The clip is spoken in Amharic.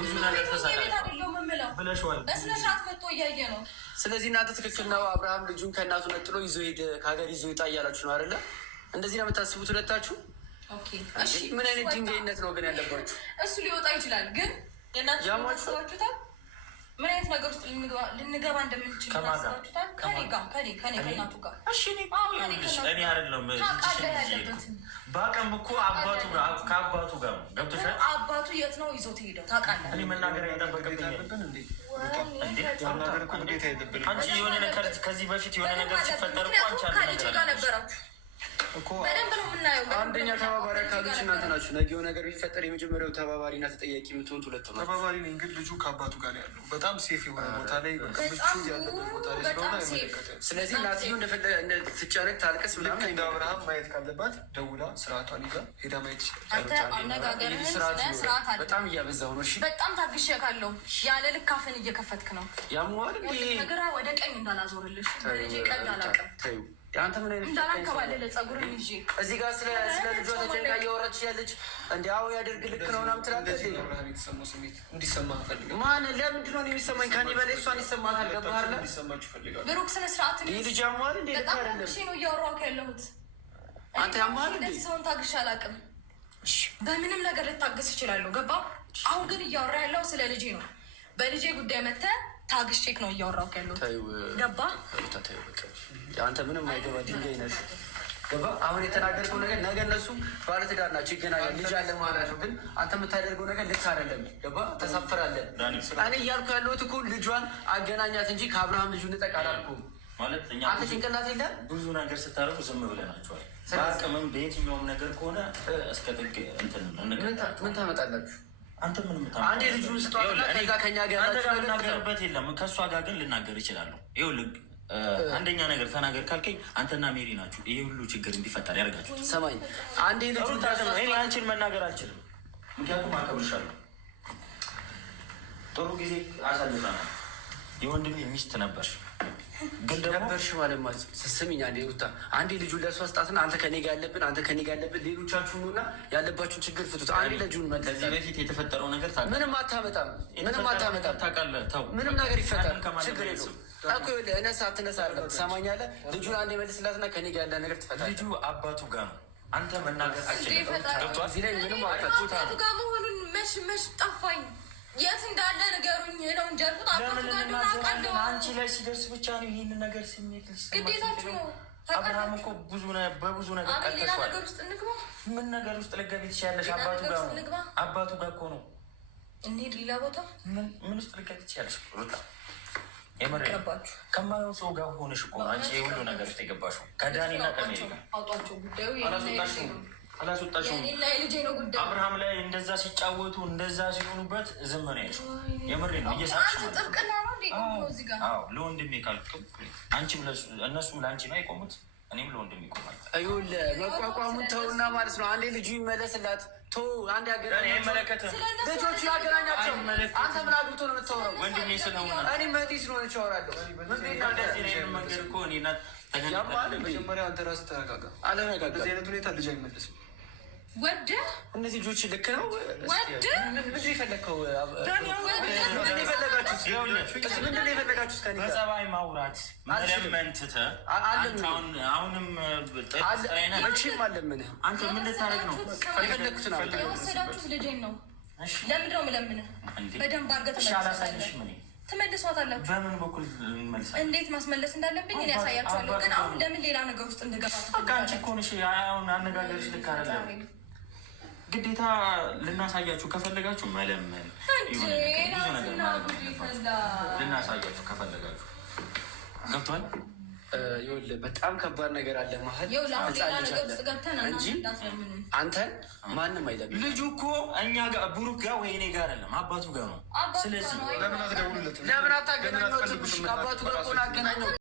ብዙ ነገር ብለሽዋል። በስነ ስርዓት መጥቶ እያየ ነው። ስለዚህ እናንተ ትክክል ነው። አብርሃም ልጁን ከእናቱ ነጥሎ ይዞ ሄደ፣ ከሀገር ይዞ ይውጣ እያላችሁ ነው አይደለ? እንደዚህ ነው የምታስቡት ሁለታችሁ? ምን አይነት ድንጋይነት ነው ግን ያለባችሁ? እሱ ሊወጣ ይችላል፣ ግን የእናንተ ያስባችሁታል? ምን አይነት ነገር ውስጥ ልንገባ እንደምንችል ያስባችሁታል? ከእናቱ ጋር እኔ አይደለም በአቅም እኮ ከአባቱ ጋር ነው። ገብቶሻል? አባቱ የት ነው ይዞት ሄደው ታውቃለህ? እኔ መናገር አይጠበቅብኝ። አንቺ የሆነ ነገር ከዚህ በፊት የሆነ ነገር ሲፈጠር እኮ አንቺ ከልጅ ጋር ነበራችሁ እኮ በደንብ ነው የምናየው። አንደኛ ተባባሪ አካሎች እናንተ ናችሁ። ነገ የሆነ ነገር ቢፈጠር የመጀመሪያው ተባባሪና ተጠያቂ የምትሆኑት ሁለት ነው። ተባባሪ ነኝ፣ ግን ልጁ ከአባቱ ጋር ያለው በጣም ሴፍ የሆነ ቦታ ላይ ምቹ ያለበት ቦታ ላይ ስለሆነ አይመለከትም። ስለዚህ እናትየው ትጨነቅ ታልቅስ ምናምን እንደ አብርሃም ማየት ካለባት ደውላ ስርዓቷን ይዛ ሄዳ ማየት ይችላል። በጣም እያበዛው ነው። በጣም ታግሼ ካለው ያለ ልክ አፍን እየከፈትክ ነው። ያሟል ግራ ወደ ቀኝ እንዳላዞርልሽ ቀልድ አላውቅም። አንተ ምን አይነት እንዳላከባለለ ጸጉርን ይዤ እዚህ ጋር ስለ ልጇ ተጨንቃ እያወራች ያለች እንዲያው ያደርግ ልክ ነው ምናምን ትላለች። የተሰማው ስሜት እንዲሰማ ፈልጋለሁ። ማን ለምንድን ነው የሚሰማኝ? ከኔ በላይ እሷን ይሰማታል። ገባህ አይደል? እንዲሰማችሁ ፈልጋለሁ። ብሩክ ስነ ስርዓት ይህ ልጅ ያሟል እንዴ? ልክ አይደለም። ነው እያወራሁ ያለሁት። አንተ ያሟል እንዴ? ሰውን ታግሼ አላውቅም። በምንም ነገር ልታገስ እችላለሁ። ገባ? አሁን ግን እያወራ ያለው ስለ ልጄ ነው። በልጄ ጉዳይ መተህ ታግሼክ ነው እያወራሁ ያለሁት። ገባ? አንተ ምንም አይገባ ድንጋይ ነሽ። ገባ? አሁን የተናገርከው ነገር ነገ እነሱ ባለትዳር ናቸው፣ ይገናኛል፣ ልጅ አለ ማለት ነው። ግን አንተ የምታደርገው ነገር ልክ አይደለም። ገባ? ተሳፍራለህ። እኔ እያልኩ ያለሁት እኮ ልጇን አገናኛት እንጂ ከአብርሃም ልጁ ንጠቅ አላልኩም። ማለት አንተ ጭንቅላት የለህም። ብዙ ነገር ስታደርጉ ዝም ብለናቸዋል። በአቅምም በየትኛውም ነገር ከሆነ እስከ ጥግ ምን ታመጣላችሁ? አንተ ምንም አንዴ ልጁን ስጧት። ከኛ ጋር ልናገርበት የለም። ከእሷ ጋር ግን ልናገር ይችላለሁ። ይኸውልህ አንደኛ ነገር ተናገር ካልከኝ አንተና ሜሪ ናችሁ ይሄ ሁሉ ችግር እንዲፈጠር ያደርጋችሁ። ሰማኝ። አንዴ ልጁ አንቺን መናገር አልችልም፣ ምክንያቱም አከብርሻለሁ። ጥሩ ጊዜ አሳልፈናል። የወንድሜ ሚስት ነበርሽ፣ ግን ደግሞ ነበርሽ ማለት ስስሚኝ። አንዴ ሩታ፣ አንዴ ልጁን ለእሷ ስጣትና አንተ ከኔ ጋር ያለብን አንተ ከኔ ጋር ያለብን ሌሎቻችሁ ኑና ያለባችሁን ችግር ፍቱት። አንዴ ልጁን መለስ። ከዚህ በፊት የተፈጠረው ነገር ምንም አታመጣም፣ ምንም አታመጣም። ታውቃለህ፣ ተው ምንም ነገር ይፈጠር ችግር የለውም እኮ ይኸውልህ፣ እነሳ አትነሳ አለ ትሰማኛለህ። ልጁን አንዴ መልስላትና ከኔ ጋር ያለ ነገር ትፈታለህ። ልጁ አባቱ ጋር ነው። አንተ መናገር አልችልም። ገብቶሃል? እዚህ ላይ ምንም አባቱ ጋር መሆኑን መሽ ጠፋኝ። የት እንዳለ ንገሩኝ ነው እንጂ አልኩት። አባቱ ጋር ነው አውቃለሁ። አንቺ ላይ ሲደርስ ብቻ ነው ይህንን ነገር ስሜት ግዴታችሁ ነው። አብርሃም እኮ በብዙ ነገር ሌላ ነገር ውስጥ እንግባ። ምን ነገር ውስጥ ልትገቢ ትችያለሽ? አባቱ ጋር ነው። አባቱ ጋር እኮ ነው። እንሂድ ሌላ ቦታ። ምን ውስጥ ልትገቢ ትችያለሽ? ሩታ የምር ከማየው ሰው ጋር ሆነሽ እኮ አንቺ የሁሉ ነገር ውስጥ የገባሽው ከዳኒና ከሜሪ ጋር አውጧቸው። ጉዳዩ አላስወጣሽም። አብርሃም ላይ እንደዛ ሲጫወቱ እንደዛ ሲሆኑበት ዝም ነው ያልሽው። የምሬ ነው። እየሳቅሽ ነው። ለወንድሜ ካልክም አንቺም እነሱም ለአንቺ ነው የቆሙት፣ እኔም ለወንድሜ ይቆማል። ይኸውልህ መቋቋሙን ተውና ማለት ነው። አንዴ ልጁ ይመለስላት። አንድ አይመለከትም። ልጆቹ ያገናኛቸው። አንተ ምን አግብቶ ነው የምታወራው? ወንድሜ ስለሆነ እኔ መጤ ስለሆነች አወራለሁ። መጀመሪያ አንተ ራስህ ተረጋጋ። በዚህ አይነት ሁኔታ ልጅ አይመለስም። ወደ እነዚህ ልጆች ልክ ነው። ወደ ምንድን የፈለግከው? ምንድን የፈለጋችሁት? በጸባይ ማውራት መለመን ትተህ አሁንም መቼም አለምንህ። አንተ ምን ልታደርግ ነው? የፈለግኩትን የወሰዳችሁት ልጄን ነው። ለምንድን ነው የምለምንህ? በደንብ አድርገህ ትመልሷታላችሁ። በምን በኩል እንመልሳለን? እንዴት ማስመለስ እንዳለብኝ እኔ ያሳያችኋለሁ። ግን አሁን ለምን ሌላ ነገር ውስጥ እንደገባ አንቺ እኮ ነሽ። አሁን አነጋገርሽ ልክ አይደለም። ግዴታ ልናሳያችሁ ከፈለጋችሁ መለመን ልናሳያችሁ ከፈለጋችሁ ገብቷል። ይኸውልህ በጣም ከባድ ነገር አለ መሀል እንጂ አንተን ማንም አይለም። ልጁ እኮ እኛ ጋር ብሩክ ጋር ወይ እኔ ጋር አይደለም አባቱ ጋር ነው። ስለዚህ ለምን አትደውልለትም? ለምን አታገናኘው? ከአባቱ ጋር እኮ ነው አገናኘው።